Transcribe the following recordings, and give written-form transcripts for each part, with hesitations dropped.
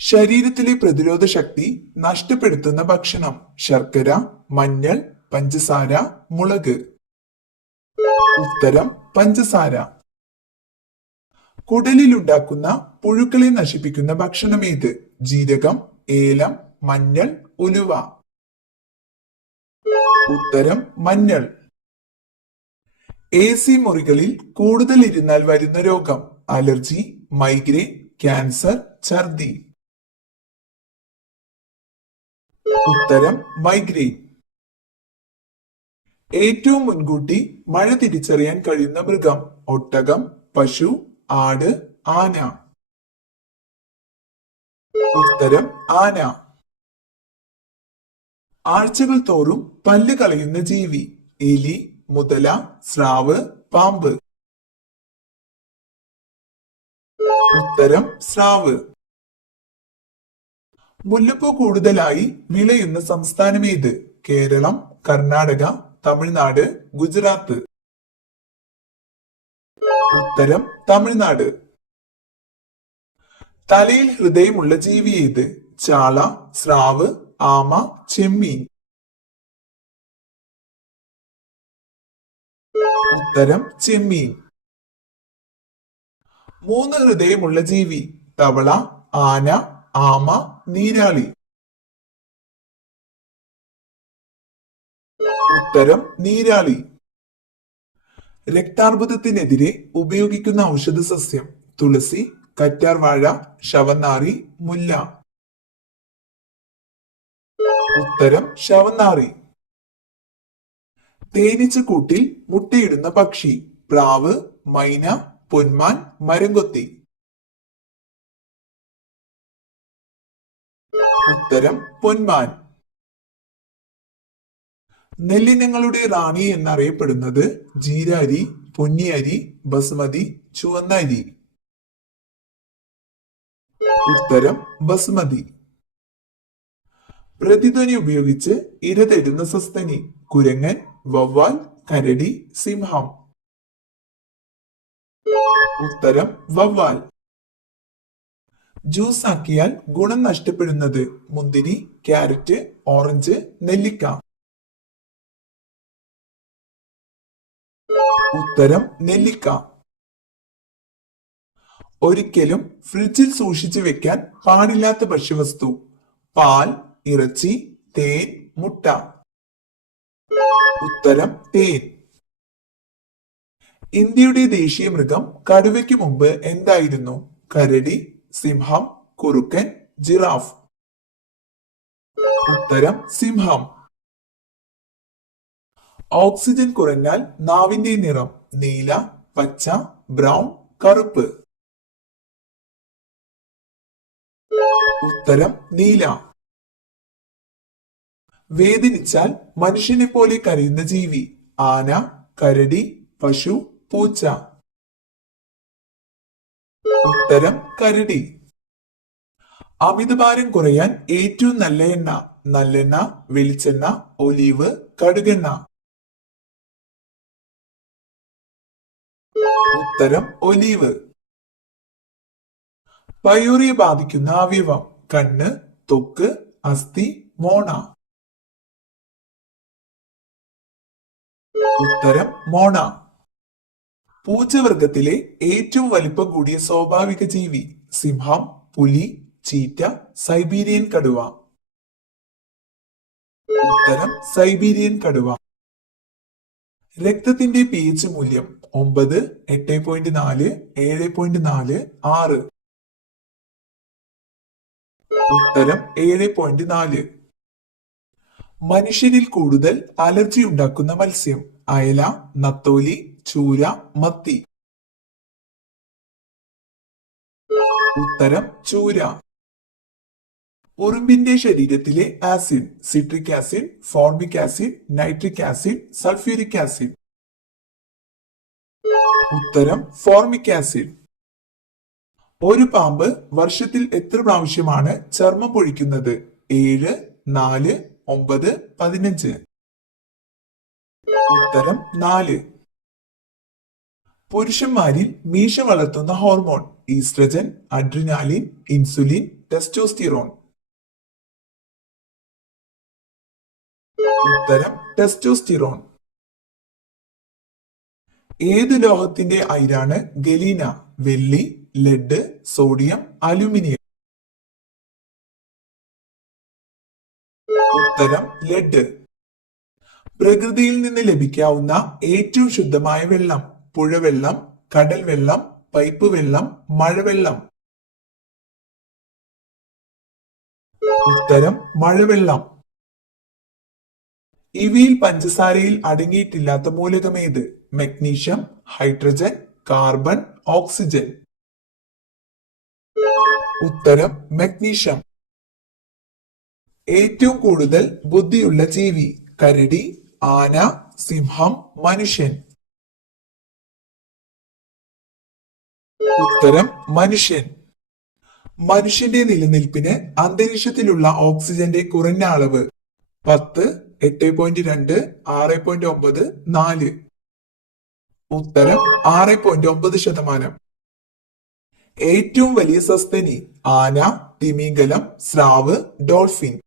ശരീരത്തിലെ പ്രതിരോധ ശക്തി നഷ്ടപ്പെടുത്തുന്ന ഭക്ഷണം: ശർക്കര, മഞ്ഞൾ, പഞ്ചസാര, മുളക്. ഉത്തരം പഞ്ചസാര. കുടലിലുണ്ടാക്കുന്ന പുഴുക്കളെ നശിപ്പിക്കുന്ന ഭക്ഷണം ഏത്? ജീരകം, ഏലം, മഞ്ഞൾ, ഉലുവ. ഉത്തരം മഞ്ഞൾ. AC മുറികളിൽ കൂടുതൽ ഇരുന്നാൽ വരുന്ന രോഗം: അലർജി, മൈഗ്രെയിൻ, ക്യാൻസർ, ഛർദി. ഉത്തരം മൈഗ്രെയിൻ. ഏറ്റവും മുൻകൂട്ടി മഴ തിരിച്ചറിയാൻ കഴിയുന്ന മൃഗം: ഒട്ടകം, പശു, ആട്, ആന. ഉത്തരം ആന. ആഴ്ചകൾ തോറും പല്ല് കളയുന്ന ജീവി: എലി, മുതല, സ്രാവ്, പാമ്പ്. ഉത്തരം സ്രാവ്. മുല്ലപ്പൂ കൂടുതലായി വിളയുന്ന സംസ്ഥാനം ഏത്? കേരളം, കർണാടക, തമിഴ്നാട്, ഗുജറാത്ത്. ഉത്തരം തമിഴ്നാട്. തലയിൽ ഹൃദയമുള്ള ജീവി ഏത്? ചാള, സ്രാവ്, ആമ, ചെമ്മീൻ. ഉത്തരം ചെമ്മീൻ. 3 ഹൃദയമുള്ള ജീവി: തവള, ആന, ആമ, നീരാളി. ഉത്തരം നീരാളി. രക്താർബുദത്തിനെതിരെ ഉപയോഗിക്കുന്ന ഔഷധ സസ്യം: തുളസി, കറ്റാർവാഴ, ശവന്നാറി, മുല്ല. ഉത്തരം ശവന്നാറി. തേനീച്ചക്കൂട്ടിൽ മുട്ടയിടുന്ന പക്ഷി: പ്രാവ്, മൈന, പൊന്മാൻ, മരംകൊത്തി. ഉത്തരം പൊന്മാൻ. നെല്ലിനങ്ങളുടെ റാണി എന്നറിയപ്പെടുന്നത്: ജീരാരി, പൊന്നിയരി, ബസുമതി, ചുവന്ന അരി. ഉത്തരം ബസുമതി. പ്രതിധ്വനി ഉപയോഗിച്ച് ഇര തേടുന്ന സസ്തനി: കുരങ്ങൻ, വവ്വാൽ, കരടി, സിംഹം. ഉത്തരം വവ്വാൽ. ജ്യൂസ് ആക്കിയാൽ ഗുണം നഷ്ടപ്പെടുന്നത്: മുന്തിരി, ക്യാരറ്റ്, ഓറഞ്ച്, നെല്ലിക്ക. ഉത്തരം നെല്ലിക്ക. ഒരിക്കലും ഫ്രിഡ്ജിൽ സൂക്ഷിച്ചു വെക്കാൻ പാടില്ലാത്ത ഭക്ഷ്യവസ്തു: പാൽ, ഇറച്ചി, തേൻ, മുട്ട. ഉത്തരം തേൻ. ഇന്ത്യയുടെ ദേശീയ മൃഗം കടുവയ്ക്ക് മുമ്പ് എന്തായിരുന്നു? കരടി, സിംഹം, കുറുക്കൻ, ജിറാഫ്. ഉത്തരം സിംഹം. ഓക്സിജൻ കുറഞ്ഞാൽ നാവിന്റെ നിറം: നീല, പച്ച, ബ്രൗൺ, കറുപ്പ്. ഉത്തരം നീല. വേദനിച്ചാൽ മനുഷ്യനെ പോലെ കരയുന്ന ജീവി: ആന, കരടി, പശു, പൂച്ച. ഉത്തരം കരടി. അമിതഭാരം കുറയാൻ ഏറ്റവും നല്ല എണ്ണ: നല്ലെണ്ണ, വെളിച്ചെണ്ണ, ഒലീവ്, കടുകെണ്ണ. ഉത്തരം ഒലീവ്. പയോറിയെ ബാധിക്കുന്ന അവയവം: കണ്ണ്, ത്വക്ക്, അസ്ഥി, മോണ. ഉത്തരം മോണ. പൂച്ചവർഗത്തിലെ ഏറ്റവും വലിപ്പം കൂടിയ സ്വാഭാവിക ജീവി: സിംഹം, പുലി, ചീറ്റ, സൈബീരിയൻ കടുവ. ഉത്തരം സൈബീരിയൻ കടുവ. രക്തത്തിന്റെ pH മൂല്യം: 9, 8.4, 7.4, 6. ഉത്തരം 7.4. മനുഷ്യരിൽ കൂടുതൽ അലർജി ഉണ്ടാക്കുന്ന മത്സ്യം: അയല, നത്തോലി, ചൂര, മത്തി. ഉത്തരം ചൂര. ഉറുമ്പിന്റെ ശരീരത്തിലെ acid: citric acid, formic acid, nitric acid, sulphuric acid. ഉത്തരം ഫോർമിക് ആസിഡ്. ഒരു പാമ്പ് വർഷത്തിൽ എത്ര പ്രാവശ്യമാണ് ചർമ്മം പൊഴിക്കുന്നത്? 7, 4, 9, 15. ഉത്തരം 4. പുരുഷന്മാരിൽ മീശ വളർത്തുന്ന hormone: oestrogen, adrenaline, insulin, testosterone. ഉത്തരം ടെസ്റ്റോസ്റ്റിറോൺ. ഏത് ലോഹത്തിന്റെ അയിരാണ് ഗലീന? വെള്ളി, ലെഡ്, സോഡിയം, അലുമിനിയം. ഉത്തരം ലെഡ്. പ്രകൃതിയിൽ നിന്ന് ലഭിക്കാവുന്ന ഏറ്റവും ശുദ്ധമായ വെള്ളം? പുഴവെള്ളം, കടൽ വെള്ളം, പൈപ്പ് വെള്ളം, മഴവെള്ളം. ഉത്തരം മഴവെള്ളം. ഇവയിൽ പഞ്ചസാരയിൽ അടങ്ങിയിട്ടില്ലാത്ത മൂലകമേത്? Magnesium, hydrogen, carbon, oxygen. ഉത്തരം മഗ്നീഷ്യം. ഏറ്റവും കൂടുതൽ ബുദ്ധിയുള്ള ജീവി? കരടി, ആന, സിംഹം, മനുഷ്യൻ. ഉത്തരം മനുഷ്യൻ. മനുഷ്യന്റെ നിലനിൽപ്പിന് അന്തരീക്ഷത്തിലുള്ള ഓക്സിജന്റെ കുറഞ്ഞ അളവ്? 10, 8.2, 6.9, 4. ഉത്തരം 6.9%. ഏറ്റവും വലിയ സസ്തനി? ആന, തിമിംഗലം, സ്രാവ്, ഡോൾഫിൻ.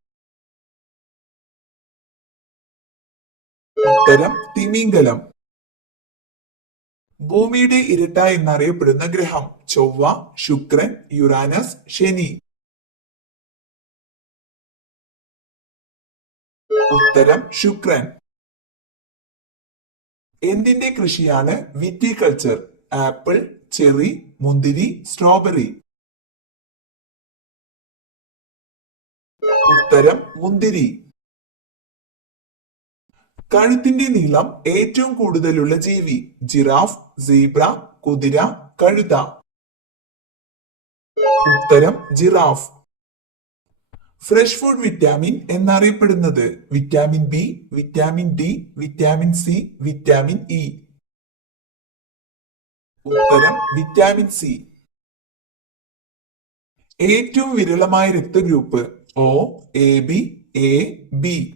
ഉത്തരം തിമിംഗലം. ഭൂമിയുടെ ഇരട്ട എന്നറിയപ്പെടുന്ന ഗ്രഹം? ചൊവ്വ, ശുക്രൻ, യുറാനസ്, ശനി. ഉത്തരം ശുക്രൻ. എന്തിന്റെ കൃഷിയാണ് വിറ്റികൾച്ചർ? ആപ്പിൾ, ചെറി, മുന്തിരി, സ്ട്രോബെറി. ഉത്തരം മുന്തിരി. കഴുത്തിന്റെ നീളം ഏറ്റവും കൂടുതലുള്ള ജീവി? ജിറാഫ്, സീബ്ര, കുതിര, കഴുത. ഉത്തരം ജിറാഫ്. ഫ്രഷ് ഫുഡ് വിറ്റാമിൻ എന്നറിയപ്പെടുന്നത്? Vitamin B, vitamin D, vitamin C, vitamin E. ഉത്തരം വിറ്റാമിൻ സി. ഏറ്റവും വിരളമായ രക്തഗ്രൂപ്പ്? O, A B, A, B.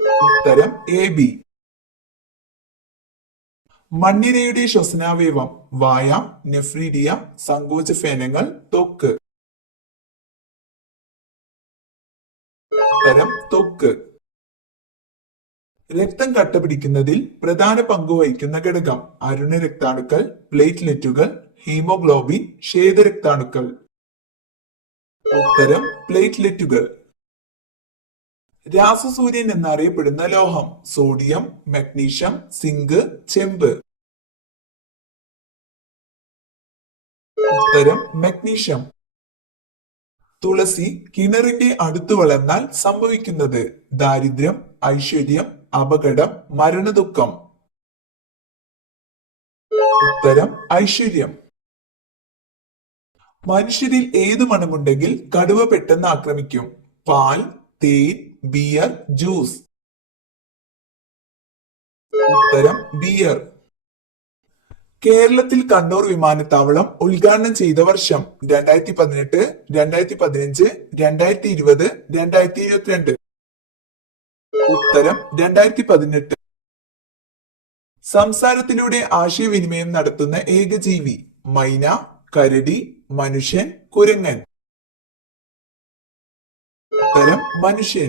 ഉത്തരം എ ബി. മണ്ണിരയുടെ ശ്വസനാവയവം? വായ, നെഫ്രീഡിയ, സങ്കോചഫേനങ്ങൾ, ത്വക്ക്. ഉത്തരം ത്വക്ക്. രക്തം കട്ടപിടിക്കുന്നതിൽ പ്രധാന പങ്കുവഹിക്കുന്ന ഘടകം? അരുണ രക്താണുക്കൾ, പ്ലേറ്റ്ലെറ്റുകൾ, ഹീമോഗ്ലോബിൻ, ശ്വേതരക്താണുക്കൾ. ഉത്തരം പ്ലേറ്റ്ലെറ്റുകൾ. രാസസൂര്യൻ എന്നറിയപ്പെടുന്ന ലോഹം? സോഡിയം, മഗ്നീഷ്യം, സിങ്ക്, ചെമ്പ്. ഉത്തരം മഗ്നീഷ്യം. തുളസി കിണറിന്റെ അടുത്ത് വളർന്നാൽ സംഭവിക്കുന്നത്? ദാരിദ്ര്യം, ഐശ്വര്യം, അപകടം, മരണദുഃഖം. ഉത്തരം ഐശ്വര്യം. മനുഷ്യരിൽ ഏത് മണമുണ്ടെങ്കിൽ കടുവ പെട്ടെന്ന് ആക്രമിക്കും? പാൽ, തേൻ, ബിയർ, ജ്യൂസ്. ഉത്തരം ബിയർ. കേരളത്തിൽ കണ്ണൂർ വിമാനത്താവളം ഉദ്ഘാടനം ചെയ്ത വർഷം? 2018, 2015, 2020, 2022. ഉത്തരം 2018. സംസാരത്തിലൂടെ ആശയവിനിമയം നടത്തുന്ന ഏക ജീവി? മൈന, കരടി, മനുഷ്യൻ, കുരങ്ങൻ. ഉത്തരം മനുഷ്യൻ.